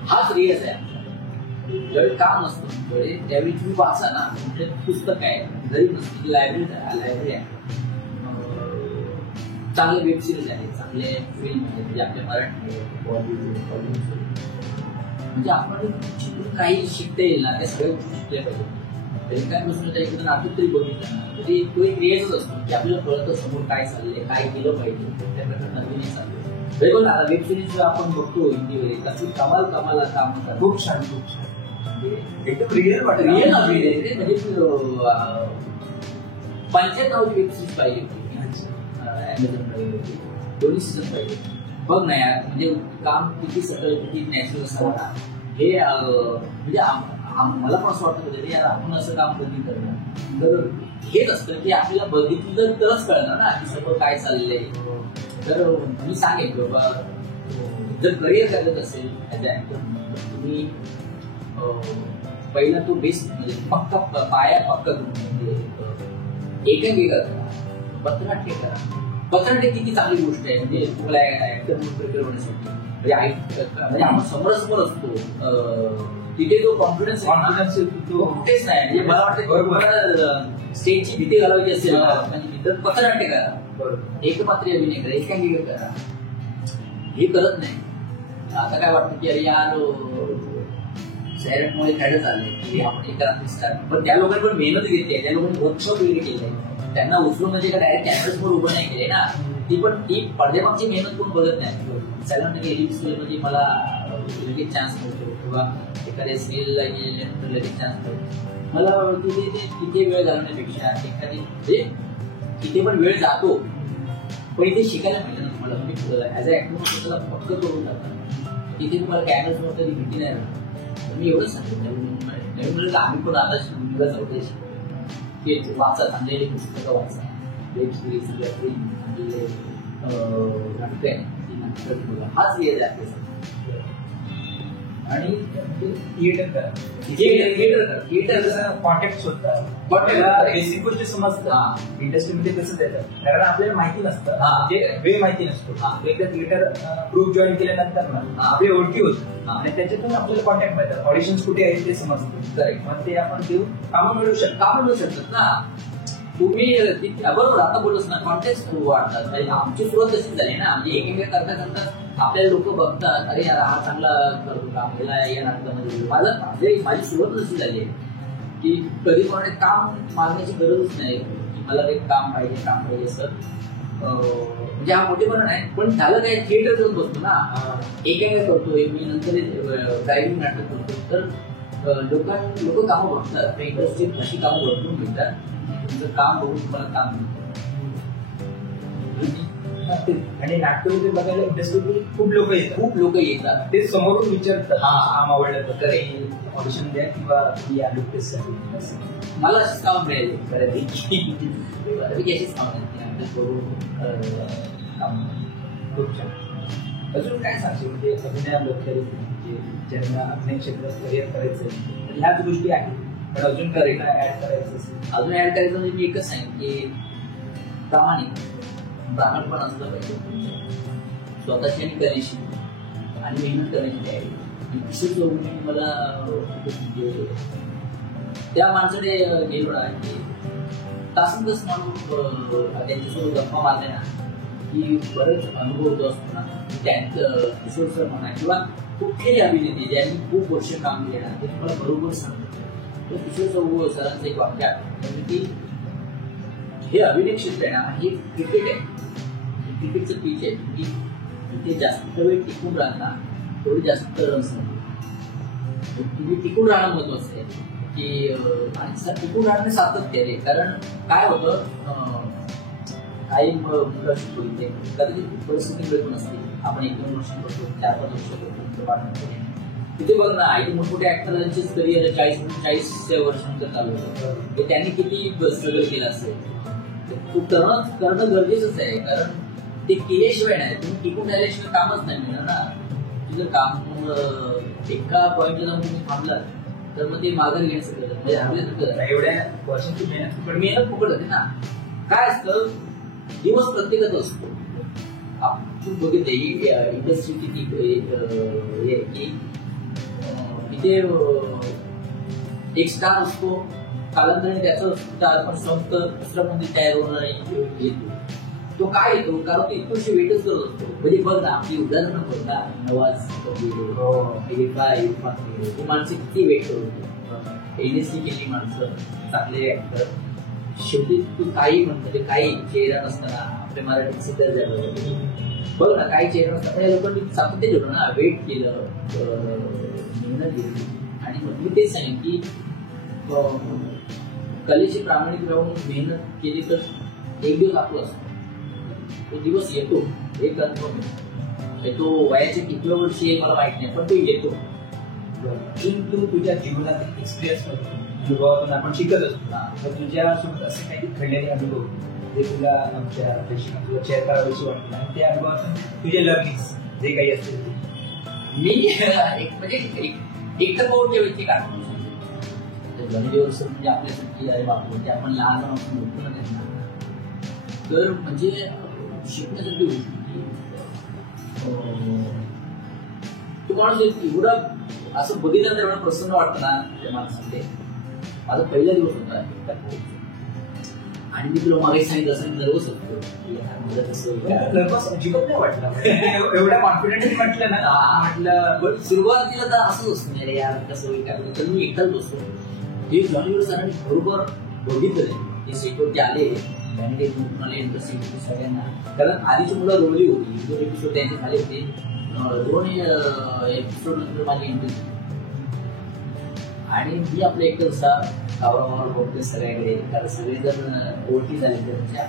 हाच रिअस आहे. ज्यावेळी काम नसतं त्यावेळी तुम्ही वाचा ना, म्हणजे पुस्तक आहे, गरीब नसतं, लायब्ररी आहे, चांगले वेब सिरीज आहे, चांगले फिल्म आहेत, म्हणजे आपल्या मराठी बॉलिवूड, म्हणजे आपण जिथून काही शिकता येईल ना त्या सगळ्या गोष्टी शिकल्या पाहिजे. काय गोष्ट एखादं नाटक तरी बघितलं ना तरी तो एक रिअलच असतो की आपल्याला कळतं समोर काय चाललंय, काय केलं पाहिजे, त्या प्रकारे नवीन चाललंय. बघ ना, वेब सिरीज आपण बघतो हिंदीमध्ये, त्याची कमाल काम करतात, खूप छान एकदम रिअल म्हणजे 95 वेब सिरीज पाहिजे अमेझॉन प्राईम, दोन्ही सीझन पाहिजे. बघ ना यार, म्हणजे काम किती सगळं किती नॅचरल असावं हे, म्हणजे मला पण असं वाटतं कधी यार आपण असं काम कधी करणार. तर हेच असतं की आपल्याला बघितलं तरच कळणार ना की सगळं काय चाललंय. तर मी सांगेन की बाबा जर करिअर करत असेल ऍज अ ऍक्टर, तुम्ही पहिला तो बेस म्हणजे पक्का पाया पक्का करून एकांकिका करा, पथनाट्य करा. पथनाट्य किती चांगली गोष्ट आहे, म्हणजे तुम्हाला ऍक्टर म्हणून प्रिपेअर होण्यासाठी. म्हणजे आपण समोरासमोर असतो, तिथे जो कॉन्फिडन्स तो कुठेच नाही. म्हणजे मला वाटतं स्टेजची भीती घालवायची असेल म्हणजे तिथं पथनाट्य करा, एकपात्री अभिनय करा, एकांकिका करा. हे करत नाही. आता काय वाटतं की अरे यार सैराटमुळे खेळत आले की आपण एका स्टार्ट, पण त्या लोकांनी पण मेहनत घेतली, त्या लोकांनी वर्कशॉप वगैरे केले, त्यांना उचलून म्हणजे डायरेक्ट कॅमेरा समोर उभं नाही केले ना. ती पडद्यामागची मेहनत कोण बघत नाही. सगळ्यांना एलिट स्कूलमध्ये मला लगेच चान्स मिळतो किंवा एखाद्या सिरियलला गेल्यानंतर लगेच चान्स मिळतो. मला तिथे वेळ घालवण्यापेक्षा एखादी म्हणजे तिथे पण वेळ जातो, पण इथे शिकायला मिळतं ना तुम्हाला. तुम्ही ऍज अ ऍक्टर स्वतःला पक्क करून जाता, तिथे तुम्हाला कॅमेरा समोर कधी भीती नाही राहणार. मी एवढंच सांगितलं नवीन मुलं आम्ही पण आता मुलं चौथ्या की वाचा, चांगले पुस्तकं वाचा, वेब सिरीज चांगले नाटक आहे ती नाटकं, हाच वेळ आहे. आणि थिएटर कॉन्टॅक्ट शोधतात, बेसिक गोष्टी समजतात इंडस्ट्रीमध्ये कसं देतात, कारण आपल्याला माहिती नसतं, म्हणजे वेळ माहिती नसतो. एकदा थिएटर ग्रुप जॉईन केल्यानंतर ना आपली ओळखी होती आणि त्याच्यातून आपल्याला कॉन्टॅक्ट मिळतात, ऑडिशन्स कुठे आहेत ते समजतं, मग ते आपण देऊन कामं मिळू शकतात ना. तुम्ही बरोबर आता बोलूच ना, कॉन्टॅक्ट वाढतात. आमची सुरुवात तशीच झाली ना, म्हणजे एकमेकांना करता करता आपल्याला लोक बघतात, अरे यार हा चांगला करतो काम, या नाटकामध्ये. माझी सुरुवात अशी झाली की कधी कोणाने काम मागण्याची गरजच नाही, मला एक काम पाहिजे सर. म्हणजे हा मोठेपणा नाही, पण झालं काय थिएटर जाऊन बसतो ना, एका करतोय मी, नंतर ड्रायव्हिंग नाटक करतो, तर लोक कामं बघतात, इंडस्ट्रीत अशी कामं भरपूर मिळतात. तुमचं काम बघून तुम्हाला काम मिळतं. आणि नाट्य बघायला इंडस्ट्रीतून खूप लोक येतात ते समोरून विचारतात काम आवडलं तर ऑडिशन द्या किंवा या टेस्टसाठी. मला अशीच काम मिळाली बऱ्यापैकी अशीच काम खूप छान. अजून काय सांगशील म्हणजे अभिनयाबद्दल, म्हणजे ज्यांना अभिनय क्षेत्रात करिअर करायचं ह्याच गोष्टी आहेत पण अजून करिअर ऍड करायचं असेल, अजून ऍड करायचं म्हणजे मी एकच सांगेन की प्रामाणिकपण असलं पाहिजे, स्वतःची आणि करण्याची आणि मेहनत करण्याची तयारी. विशेष मला त्या माणसाने गेलो ना की तासन तास माणूस त्यांच्यासोबत गप्पा मारले ना की बरेच अनुभव होतो असतो ना. त्यांचं किशोर सर म्हणा किंवा कुठलेही अभिनेते ज्यांनी खूप वर्ष काम केले ना ते तुम्हाला बरोबर सांगतो. तो किशोर सरांचं एक वाक्य आहे की हे अभिनय क्षेत्र आहे ना हे क्रिकेट आहे, क्रिकेटचं पिच आहे की तिथे जास्त वेळ टिकून राहणार थोडी जास्त रन्स तुम्ही टिकून राहणं महत्वाचं आहे की आणि टिकून राहणं सातत्य आहे. कारण काय होतं काही मुलं अशी होते कदाचित परिस्थिती मिळत नसते. आपण 1-2 वर्ष करतो 4-5 वर्ष करतो तिथे बघ ना आई मोठमोठे ऍक्टरांचेच करिअर 40 वर्षांचं चालू होतं. त्यांनी किती स्ट्रगल केलं असेल. खूप करणं गरजेचंच आहे कारण ते केल्याशिवाय नाही तुम्ही टिकून राहिल्याशिवाय कामच नाही मिळणार ना. तुझं काम एका पॉईंटला जाऊन तुम्ही थांबलात तर मग ते माघार घ्यायचं करत म्हणजे आपल्या एवढ्या वर्षांची मेहनत फुकट होते ना. काय असतं दिवस प्रत्येकाचा असतो. आपण बघितले इंडस्ट्री किती की इथे एक स्टार असतो कालांतराने त्याचं स्टार पण संत दुसरा म्हणजे तयार होणार येतो. तो काय येतो कारण तो इतकंशी वेटच करत असतो. म्हणजे बघ ना आपली उदाहरणं बघ ना नवाज ही माणसं किती वेट करत इंडस्ट्री केली माणसं चांगले ऍक्टर. शेवटी तू काही म्हणतो काही चेहरा नसताना आपल्या मराठीत सिद्ध झालं बघ ना काही चेहरा नसताना या लोकांनी सातत्य ठेवलं ना वेट केलं मेहनत घेतली. आणि मग मी तेच सांगेन की कलेची प्रामाणिक राहून मेहनत केली तर एक दिवस आपला असतो. तो दिवस येतो एक अनुभव येतो. वयाच्या किती वर्षी येईल मला माहित नाही पण तो येतो. तू तुझ्या जीवनातील एक्सपिरियन्स अनुभवातून आपण शिकत असतो ना तर तुझ्यासोबत असे काही घडलेले अनुभव जे तुला आमच्या प्रेक्षकांना तुला शेअर करावेशी वाटलं आणि त्या अनुभवातून तुझे लर्निंग जे काही असतील मी म्हणजे एकटं पाहून व्यक्ती काढतो गणदेव सर म्हणजे आपल्यासाठी अरे बापू म्हणजे आपण लहानपणापासून मोठं ना त्यांना तर म्हणजे शिकण्यासाठी गोष्टी तो माणूस एवढा असं बघितल्यानंतर एवढं प्रसन्न वाटतं ना त्या माणसामध्ये. माझा पहिला दिवस होता आणि मी तुला मागे सांगितलं असं नर्वस होतो अजिबात नाही वाटलं एवढ्या कॉन्फिडंटली म्हटलं ना म्हटलं सुरुवातीला तर असंच असतं नाही यार कसं विचारलं तर मी एकटाच बसतो. हे जॉनीवर सरांनी बरोबर बघितलं ते सेक्युरिटी आले आणि ते मला इंटरेस्टिंग सगळ्यांना कारण आधीची मुलं रोवली होती 2 एपिसोड त्यांचे झाले होते. 2 एपिसोड नंतर माझी इंटरेस्ट आणि मी आपलं एकटं असा गावावर बघतोय सगळ्याकडे कारण सगळेजण ओळखी झाले त्यांच्या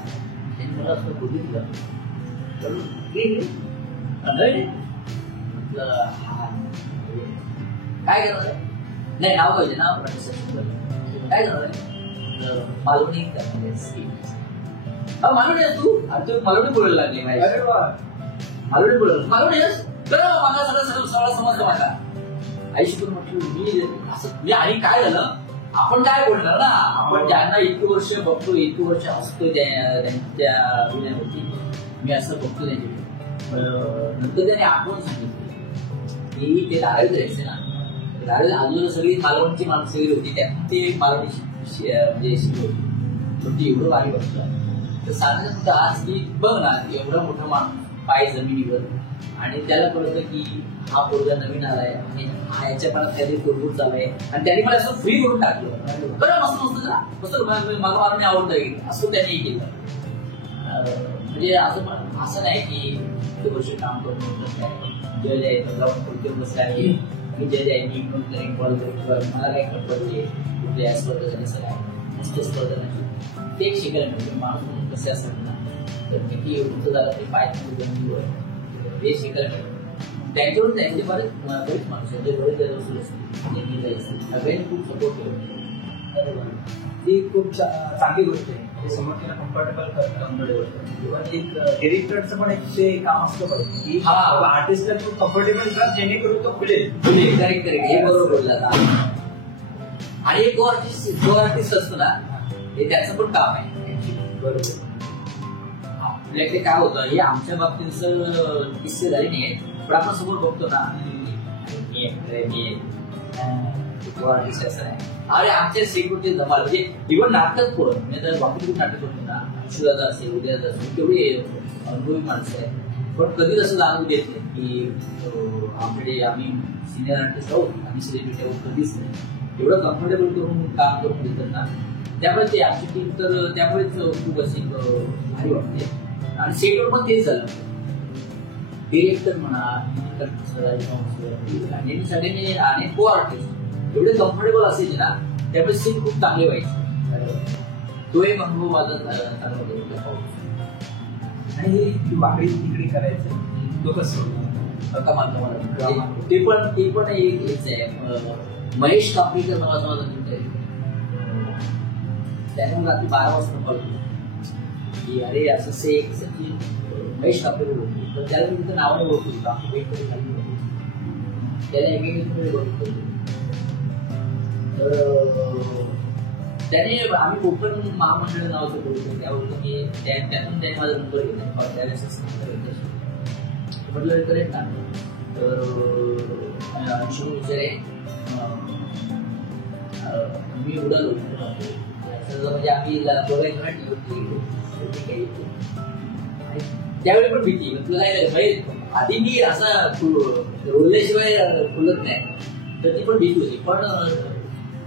त्यांनी मला असं बघितलं तर म्हटलं हा काय करणार आहे नाही नाव पाहिजे ना काय करणार आहे मालवणी मालवणी तू तू मालवणी बोलायला लागली मालवणी बोलायला मालवणी मला सगळं समजलं माझा आईशी पण म्हटलं मी असं मी आणि काय झालं आपण काय बोलणार ना आपण ज्यांना इतकी वर्ष बघतो इतकी वर्ष असतो त्यांच्या अभिनयावरती मी असं बघतो त्यांच्या नंतर त्याने आठवण सांगितली की ते दारावी जायचे ना दारावी आजूबाजूला सगळी मालवणची माणसं सगळी होती त्यात ते मालवणी म्हणजे शिकली होती पण ती एवढं भारी बघतं तर सांगत होतं आज की बघ ना एवढा मोठा माणूस पाय जमिनीवर आणि त्याला कळतं की हा पोरगा नवीन आलाय आणि हा याच्या मनात काहीतरी कुरबुर चाललाय आणि त्यांनी मला असं फ्री करून टाकलं बरं मस्त मस्त ना मस्त मला मारून आवडतं असं त्यांनी केलं. म्हणजे असं नाही की ते वर्ष काम करून जज आहे जाऊन पुढचे बसले आहे मी जज आहे मी इग्नोर करेन कॉल करेन मला काय पडते कुठल्या स्पर्धा झाली सगळ्या मस्त स्पर्धा नाही ते एक शिकायला मिळते माणूस म्हणून कसे असतात ना तर किती उंच झाला तरी पाय जमिनीवर हे शिखर त्यांच्यावरून त्यांचे बरेच माणूस आहेत जे बरेच वसूल असतील सगळ्यांनी खूप सपोर्ट केलं. ती खूप चांगली गोष्ट आहे. ते समोरच्याला कम्फर्टेबल करतात. किंवा एक डिरेक्टरचं पण एक ते काम असलं पाहिजे की आर्टिस्टला तू कम्फर्टेबल कर जेणेकरून तो खुलेल. करेक्ट हे बरोबर बोलला. आणि एक जो आर्टिस्ट असतो ना हे त्याचं पण काम आहे. बरोबर. आपल्याकडे काय होतं हे आमच्या बाबतीत किस्से झाले नाही पण आपण समोर बघतो ना आर्टिस्ट असं आहे. अरे आमच्या सिक्युरिटी धमाल म्हणजे इव्हन नाटक पण म्हणजे बाकी खूप नाटक करतो ना शिवाजा असेल उद्याचा असेल तेवढी अनुभवी माणसं आहे पण कधीच असं जाणून देत नाही की आमच्याकडे आम्ही सिनियर आर्टिस्ट आहोत आम्ही सेलिब्रिटी आहोत कधीच नाही. एवढं कम्फर्टेबल करून काम करून देतात ना त्यामुळे ते आमची टीम तर त्यामुळेच खूप अशी भारी वाटते. आणि सेटवर पण तेच झालं डिरेक्टर म्हणा आणि सगळ्यांनी आणि को आर्टिस्ट एवढे कम्फर्टेबल असायचे ना त्यामुळे सीन खूप चांगले व्हायचे. तो एक अनुभव माझा चांगला होता. आणि वाकडी तिकडे करायचं तो कसं कमाल ते पण हेच आहे. महेश कापडीकर नावाचा माझा मित्र आहे त्याने रात्री 12 वाजता कॉल केला की अरे असं सचिन महेश कापडीकर होतो तर त्याला मी तिथं नावाने ओळखतो त्याला एकेकडे ओळखतो. तर त्याने आम्ही कोकण महामंडळ नावाचं बोलतो त्यावरून की त्यातून त्याने माझा नंबर घेतला त्यावेळेस म्हटलं करेक्ट ना. तर अंशू विचारे मी उडालो म्हणजे आम्ही बघायचो ना टीव्ही त्यावेळी पण भीती तुला काय आधी मी असं रोडल्याशिवाय खुलत नाही तर ती पण भीती होती पण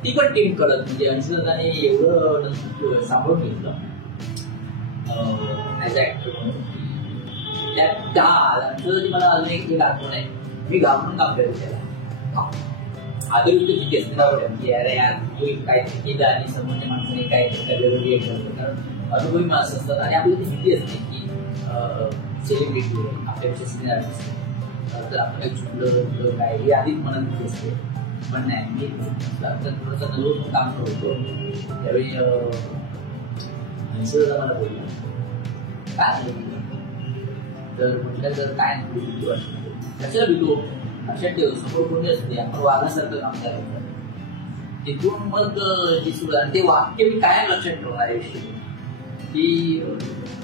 ती पण टीम कळत म्हणजे अंशुदाने एवढं सांभाळून घेतलं ऍज अ ऍक्टर म्हणून त्या अंशुदाची मला अजून एक आठवण आहे. मी घाबरून काम करायचं त्याला आधी भीती असते ना की अरे यार काहीतरी केलं आणि समोरच्या माणसाने काय वेगळं रिएक्ट करतो कारण अनुभवी माणसं असतात आणि आपल्याला ती भीती असते की सेलिब्रिटी आपल्यापेक्षा सिनियर आर्टिस्ट तर आपण काही चुकलं काय हे आधीच मनात भीती असते. पण नाही मी थोडंसं नवीन काम करतो त्यावेळी मला बोललं काय तर म्हटलं तर काय भीती वाटत कशाला भीतो लक्षात ठेव समोर कोणी असते आपण वाघासारखं काम करायचं तिथून मग जी सुरुवात ते वाक्य मी काय लक्षात ठेवणार आहे की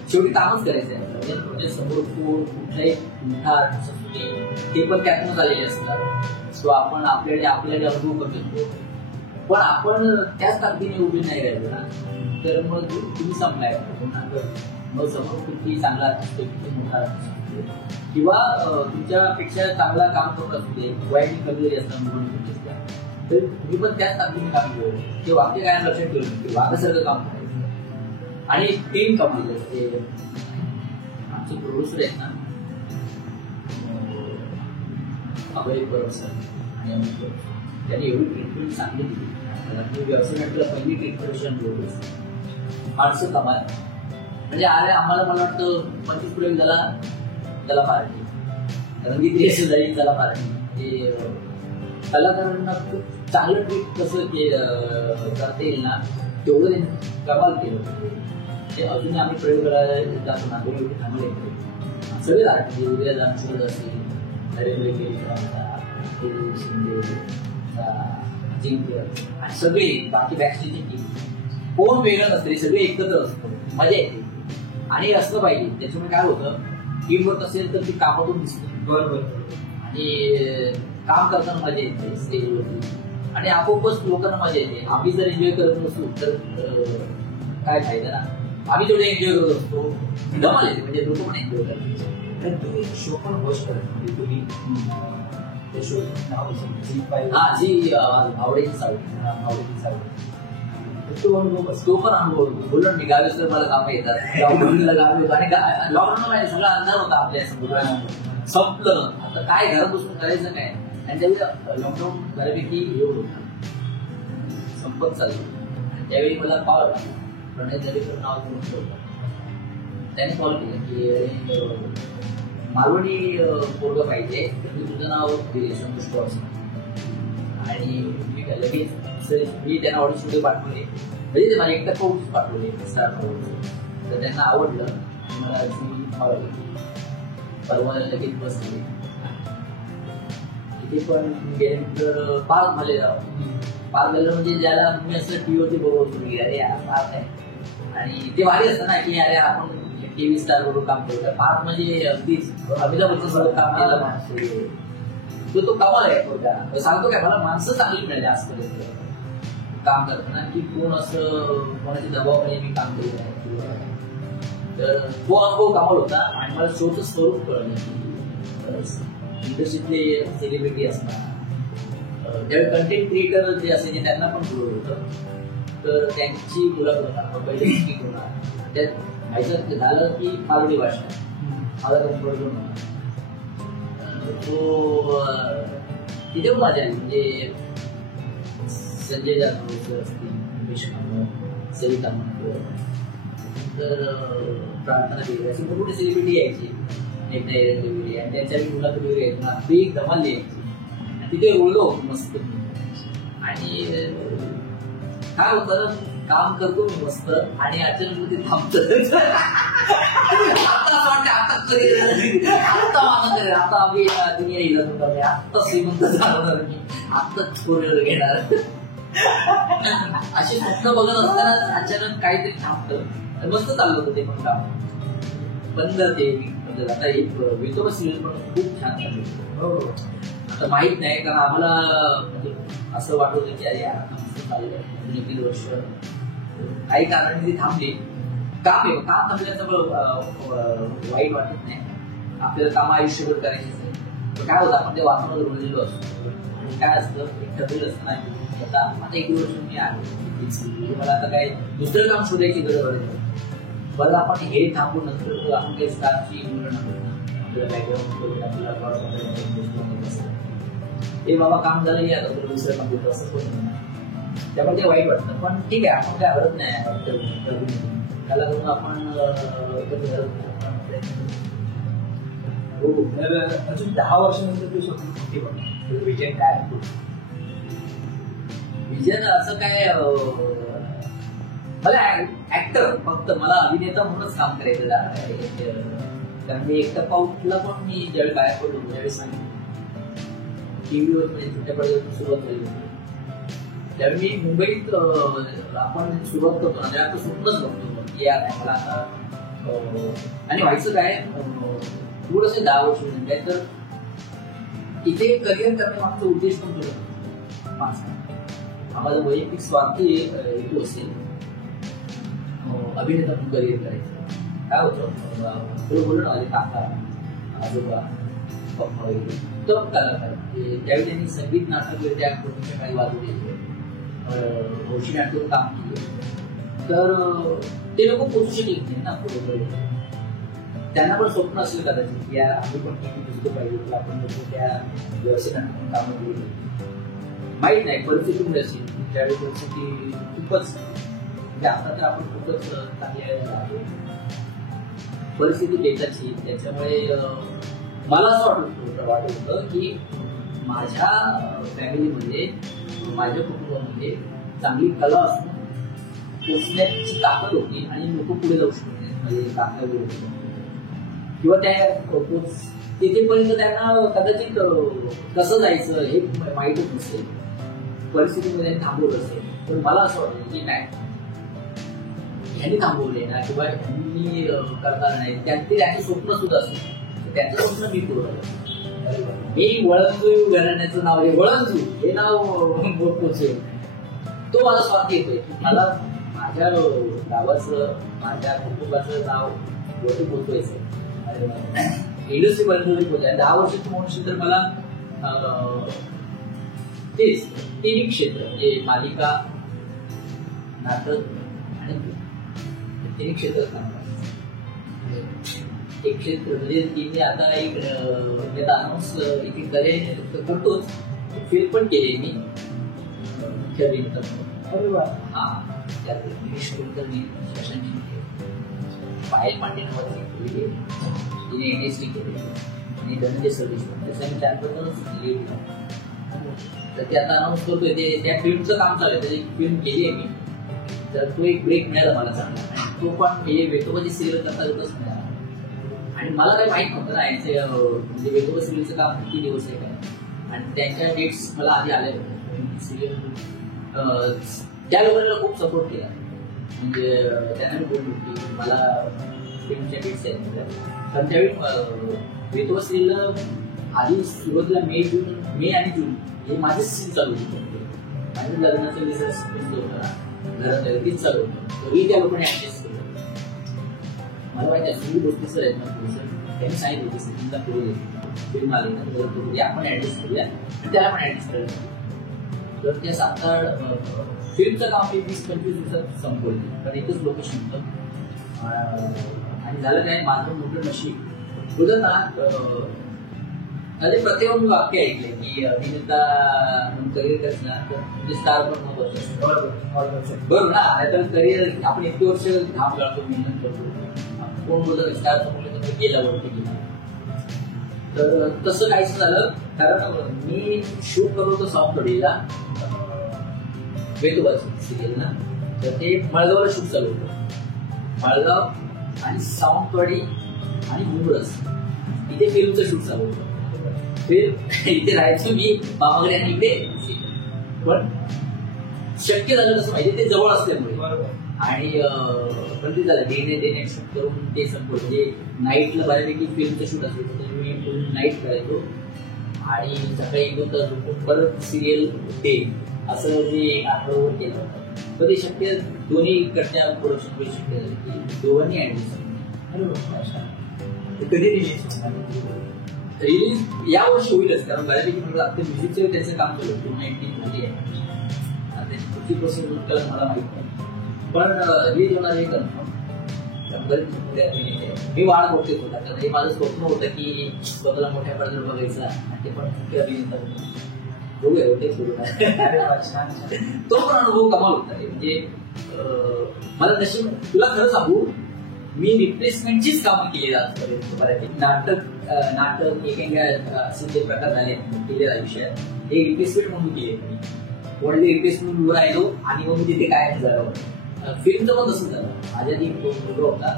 शेवटी कामच करायचं आहे म्हणजे समोर कुठलाही मोठा आर्टिस्ट असतो ते पण त्यातूनच आलेले असतात. सो आपण आपल्याला अनुभव करतो पण आपण त्याच ताकदीने उभी नाही राहिलो ना तर मग तुम्ही संपलाय मग समोर किती चांगला आर्टिस्ट किती मोठा आर्टिस्ट किंवा तुमच्यापेक्षा चांगला काम करत असू दे वाईट कमी असणार म्हणून तर तुम्ही पण त्याच ताकदीने काम केलं ते वाक्य काय लक्षात ठेवलं की वाघासारखं काम करायचं आणि टीम कमावली असते. आमचे प्रोड्युसर आहेत ना अभय सर आणि त्यांनी एवढी ट्रीटमेंट चांगली दिली व्यवसायातलं पहिली ट्रीटमेंट माणसं कमाल म्हणजे अरे आम्हाला मला वाटतं 25 पुढे झाला त्याला पार्टी रंगीत रेस झाली त्याला पार्टी कलाकारांना खूप चांगलं ट्रीट कसं करता येईल ना तेवढं त्यांनी कमाल केलं. ते अजून आम्ही प्रयोग करायला जातो ना एवढे चांगले सगळे आर्टिस्ट उद्या जाणसोड असेल नरेंद्र केली शिंदे जिंकले आणि सगळे बाकी बॅकस्टेजची टीम कोण वेगळं नसते सगळे एकत्र असतो मजा येते आणि असलं पाहिजे. त्याच्यामुळे काय होतं टीमवर्क असेल तर ती कामातून दिसते बरोबर आणि काम करताना मजा येते स्टेजवरती आणि आपोआपच लोकांना मजा येते. आम्ही जर एन्जॉय करत नसू तर काय फायदा ना. आम्ही जेवढे एन्जॉय करत असतो धमाल येते म्हणजे लोक पण एन्जॉय करतात. तुम्ही शो पण होस्ट करत म्हणजे तुम्ही त्या शो नाव जी आवडेची सावडी तो पण अनुभव बोललो मी गावी तर मला कामं येतात लॉकडाऊनला गावी होतो आणि लॉकडाऊन सगळा अंधार होता आपल्या समोर संपलं आता काय घरात बसून करायचं काय आणि त्यावेळी लॉकडाऊन बऱ्यापैकी हे होतं संपत चाललं त्यावेळी मला पावलं प्रणय दरेकर नाव होतं त्याने कॉल केला की अरे मालवणी पोरगं पाहिजे तर मी तुझं नाव दिले संतोष पवार. आणि मी काय लगेच मी त्यांना ऑडिशन व्हिडिओ पाठवले, म्हणजे ते मला एकटा कोर्स पाठवले स्टार कोर्स. तर त्यांना आवडलं. मला परवा लगेच बसले तिथे पण गेल्यानंतर पार्क झाले पार्क झालं म्हणजे ज्याला मी असं टीव्हीवरती बघतो की अरे पार्क आहे. आणि ते भारी असतं ना की अरे आपण टीव्ही स्टार बरोबर काम करतो. पार्क म्हणजे अगदीच अमिताभ बच्चन सोबत काम केलं माणसं तो कमाल आहे. सांगतो काय मला माणसं चांगली मिळाली आजपर्यंत काम करताना की कोण असं कोणाच्या दबावामध्ये मी काम केलेलं आहे. तर तो अनुभव कमाल होता. आणि मला शोचं स्वरूप कळलं की इंडस्ट्रीतले सेलिब्रिटी असणार त्यावेळी कंटेंट क्रिएटर जे असायचे त्यांना पण बोलवलं होतं. तर त्यांची मुलाखत होता पहिले स्पीक होणार. त्यात माहिती झालं की मालवणी भाषा मला कम्फर्टेबल होणार. तो तिथे पण मजा आली. म्हणजे संजय जाधव सर असतील, उमेश कामत, सविता मनकर, तर प्रार्थना देवी अशी मोठी सेलिब्रिटी यायची एकदा देवी आणि त्यांच्या मुलाखत वगैरे यायची ना ती धमाल यायची. आणि तिथे ओळलो मस्त. आणि काय होतं काम करतो मी मस्त आणि अचानक ते थांबतं. आता आम्ही दुनिया येईल आत्ता श्रीमंत झालो मी आत्ताच फोर घेणार अशी स्वप्न बघत असताना अचानक काहीतरी थांबतं. मस्त चाललं होतं ते पण काम. पण ते आता एक वितोबा सिरियल पण खूप छान चाललं. आता माहित नाही कारण आम्हाला म्हणजे असं वाटत होतं की अरे मस्त चाललंय 3 वर्ष काही कारणाने ती थांबली. काम आहे काम थांबल्याचं वाईट वाटत नाही. आपल्याला काम आयुष्यभर करायचीच आहे. काय होतं आपण ते वातावरण रुळलेलो असतो. आणि काय असतं एक ठरलेलं असतं नाही आता 1 वर्ष मी आहे मला आता काय दुसरं काम शोधायची गरज आहे. बरं आपण हे थांबून नंतर आपण काही स्टाफची आपल्याला बॅकग्राऊंड आपल्याला हे बाबा काम झालं की आता तुला दुसरं काम देतो असं होतं. त्यामुळे ते वाईट वाटतं. पण ठीक आहे आपण काय हरत नाही त्याला करून आपण हो. तर अजून 10 वर्षानंतर तू स्वतः कुठे बघ विजय काय विजय असं काय मला ऍक्टर फक्त मला अभिनेता म्हणूनच काम करायचं. कारण मी एकटा पाऊटला पण मी ज्यावेळी काय पडलो त्यावेळी सांगितलं टीव्हीवर म्हणजे छोट्या पडद्यावर सुरुवात झाली होती. त्यावेळी मी मुंबईत आपण सुरुवात करतो ना त्यात स्वप्नच बघतो की या काय मला आता आणि व्हायचं काय थोडंसं 10 वर्ष काय तर इथे करिअर करण्यामागचा उद्देश पण थोडं माझा आम्हाला वैयक्तिक स्वार्थी हेतू असेल अभिनेता म्हणून करिअर करायचं. काय होतं तुला बोललो ना माझे काका आजोबा पप्पा वगैरे उत्तम कलाकार त्यावेळी त्यांनी संगीत नाटक वगैरे त्या गोष्टीच्या काही वाजवले हौशी नाटकावर काम केले. तर ते लोक पोचू शकले नाही ना पुढे. त्यांना पण स्वप्न असेल कदाचित या आम्ही पण किती दिसतो पाहिजे तर आपण त्या व्यवसायात कामं केली माहीत नाही परिस्थितीमुळे असेल. त्यावेळी परिस्थिती खूपच म्हणजे आता तर आपण खूपच चांगल्या परिस्थिती बेताची. त्याच्यामुळे मला असं वाटत होतं की माझ्या फॅमिलीमध्ये माझ्या कुटुंबामध्ये चांगली कला असणं पोचण्याची ताकद होती आणि लोक पुढे जाऊ शकते म्हणजे ताकद होती किंवा त्या तिथेपर्यंत त्यांना कदाचित कसं जायचं हे माहीतच नसेल. परिस्थितीमध्ये थांबवलं असेल. पण मला असं वाटतं की नाही ह्यांनी थांबवले ना किंवा ह्यांनी करणार नाही त्यांचे स्वप्न सुद्धा असेल त्यांचं स्वप्न मी पूर्ण मी वळंजू घराण्याचं नाव आहे वळंजू हे नाव पोचेल तो मला स्वार्थ येतोय. मला माझ्या गावाचं माझ्या कुटुंबाचं नाव वरती पोचवायचं इंडस्ट्रीपर्यंत पोहोचाय 10 वर्षाची म्हणून तर मला तेच तिन्ही क्षेत्र म्हणजे मालिका नाटक आणि तिन्ही क्षेत्र काम एक क्षेत्र म्हणजे तिने आता एक अनाऊन्स इथे करेल करतोच फिल्म पण केली मी मुख्य अभिनेता. अरे वा. हा त्यात गिरीश कुलकर्णी शशांक शिंदे पायल पांडे नावाची तिने इंडस्ट्री केली आणि धनंजय सर्विस त्याच्या मी त्यानंतरच लीड तर ते आता अनाऊन्स करतोय ते त्या फिल्मचं काम चालू आहे त्याची फिल्म केली आहे मी तर तो एक ब्रेक मिळाला मला चांगला आणि तो पण हे वेटोबाची सिरियल करता येतच मिळाला आणि मला काही माहित नव्हतं ना यांचं म्हणजे वेटोबा सिरियलचं काम किती दिवस आहे काय आणि त्यांच्या डेट्स मला आधी आले होते सिरियल त्या लोकांना खूप सपोर्ट केला म्हणजे त्यांना मी बोललो की मला फिल्मच्या डेट्स आहेत कारण त्यावेळी वेटोबा सिरियलला आधी सुरुवातीला मे आणि जून हे माझेच सीन चालू होते माझ्या लग्नाचं रिसर्च होता घरात तीच चालू होतं तरी त्या लोकांनी ऍडजस्ट केलं मला माहिती आहे सगळी गोष्टी सर आहेत ना प्रोड्युसर त्यांनी सांगितलं की सिटीला करू दे फिल्म आली ना तर करू दे आपण ऍडजस्ट करूया आणि त्याला पण ऍडजस्ट करायचं तर त्या 7-8 फिल्मचं काम मी 20-25 दिवसात संपवलं कारण एकच लोकेशन होतं आणि झालं काय माझं मोठं नशीब तुझं ना प्रत्येक मी वाक्य ऐकले की अभिनेता करिअर करणार तर म्हणजे स्टार पण महत्वाचं बरोबर ना तर करिअर आपण इतके वर्ष घाम गाळतो मेहनत करतो कोण बोलतो स्टार समोर तर गेला वरती गेला तर तसं काहीच झालं कारण मी शूट करत होतो सावंतवाडीला वेटोबा सिरियल ना तर ते मळगावला शूट चालू होतं मळगाव आणि सावंतवाडी आणि मुंबरस इथे फिल्मचं शूट चालू होतं इथे राहायचो मी मामाकडे आणि इकडे पण शक्य झालं कसं माहिती ते जवळ असल्यामुळे आणि पण ते झालं डे शूट करून ते संपलं म्हणजे नाईटला बऱ्यापैकी फिल्मचं शूट असायचं तर मी फुल नाईट करायचो आणि सकाळी 1-2 तास झोपून परत सिरियल डे असं जे एक आठवड्यावर केलं होतं तर ते शक्य दोन्ही कडच्या प्रोडक्शनमुळे शक्य झालं की दोघांनी ऍडजस्ट कधी रिलीज या वर्षी होईलच कारण बऱ्यापैकी मला आता म्युझिकचं त्याचं काम केलं 2019 मध्ये आहे आता पुढची प्रोसेस केलं मला माहित नाही पण रिलीज होणार हे कन्फर्म मी वाढ बघते होता कारण हे माझं स्वप्न होतं की स्वतःला मोठ्या पडद्यावर बघायचं आणि ते पण अभिनेता बघूया होते सुरू तो पण अनुभव कमाल होता म्हणजे मला नशीब तुला खरं सांगू मी रिप्लेसमेंटचीच कामं केली जात बऱ्यापैकी नाटक एकेका असे जे प्रकार झाले केलेल्या आयुष्यात एक रिप्लेसमेंट म्हणून केली मी वनडे रिप्लेसमेंट उभं राहिलो आणि मग मी तिथे कायम झालं फिल्मचं पण तसंच झालं माझ्या ती मुलगा होता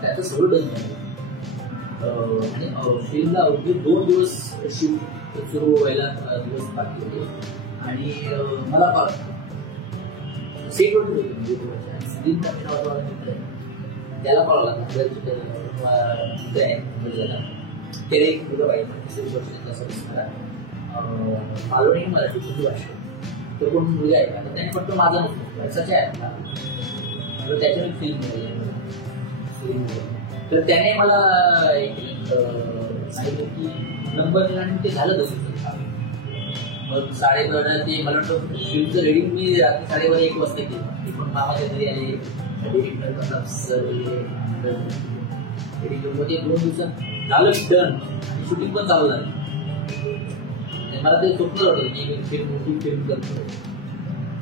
त्याचं सगळं डन झालं आणि फिल्मला अवघी 2 दिवस शूट सुरू व्हायला दिवस बाकी होते आणि मला कॉल सेटवर त्याला कॉल लागला त्याला एक मुलं पाहिजे 23 वर्षाचा सर्विस मालवणी मराठी कुठली भाषा तो कोण मुलगा आहे आता त्याने फक्त माझा नसतो याचाच आहे त्याच्यावर फिल्म तर त्याने मला एक सांगितलं की नंबर दिला आणि ते झालं तसं मग 12:30 ते मला वाटतं फिल्मचं रेडिंग मी रात्री 12:30-1 वाजता केलं ते पण मामाच्या घरी आले डिरेक्टर सर मध्ये 2 दिवसात झालं डन आणि शूटिंग पण चालू झालं मला ते स्वप्न होतं की फिल्म मोठी फिल्म करतो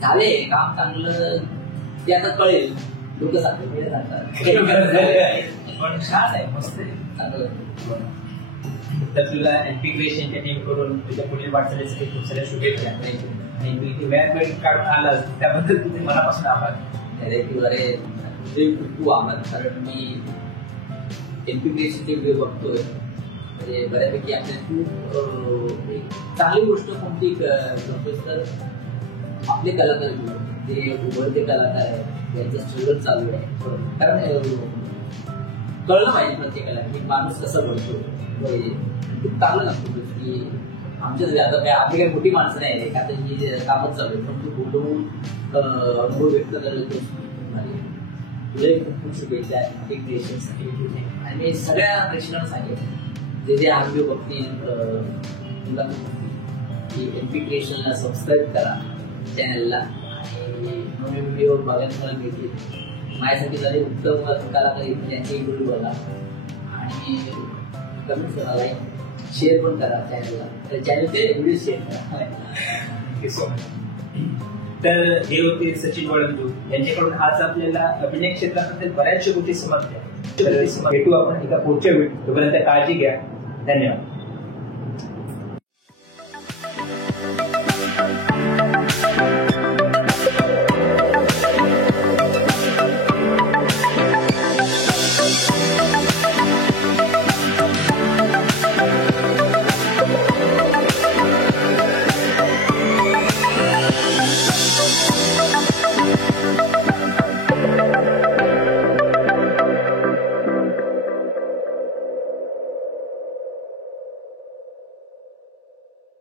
झाले काम चांगलं ते आता कळेल लोक सांगतात पण छान आहे मस्त चांगलं तर तुला एनपी क्रिएशनच्या टीम करून तुझ्या पुढील वाटचालीसाठी खूप साऱ्या शुभेच्छा आणि तू इथे वेळ काढून आलास त्याबद्दल तुझे मनापासून आभार अरे खूप आभार कारण मी एनपी क्रिएशनचे व्हिडिओ बघतोय म्हणजे बऱ्यापैकी आपल्या खूप एक चांगली गोष्ट कोणती करतोय तर आपले कलाकार जे उभरते कलाकार आहेत त्यांचं स्ट्रगल चालू आहे कारण कळलं पाहिजे प्रत्येकाला की माणूस कसा बोलतो खूप चांगलं लागतो की आमच्याच आता आपली काही मोठी माणसं नाही आहे आता ही कामच चालू आहे पण तू बोलून अनुभव व्यक्त करायला तुलाही खूप खूप शुभेच्छा आहे क्रिएशनसाठी आणि मी सगळ्या प्रेक्षकांना सांगेन जे हा व्हिडिओ बघतील तुला की एनपी क्रिएशनला सबस्क्राईब करा चॅनलला आणि नवीन व्हिडिओ बघायला मला मिळतील माझ्यासाठी झाले उत्तम कलाकार त्यांचे व्हिडिओ बघा आणि कमेंट करा लाईक शेअर पण करा चॅनलला चॅनलचे व्हिडिओ शेअर करा थँक्यू सो मच तर हे होते सचिन वळंजू यांच्याकडून आज आपल्याला अभिनय क्षेत्राबद्दल बऱ्याचशा गोष्टी समजल्या. भेटू आपण एका पुढच्या व्हिडिओ. तोपर्यंत काळजी घ्या. धन्यवाद.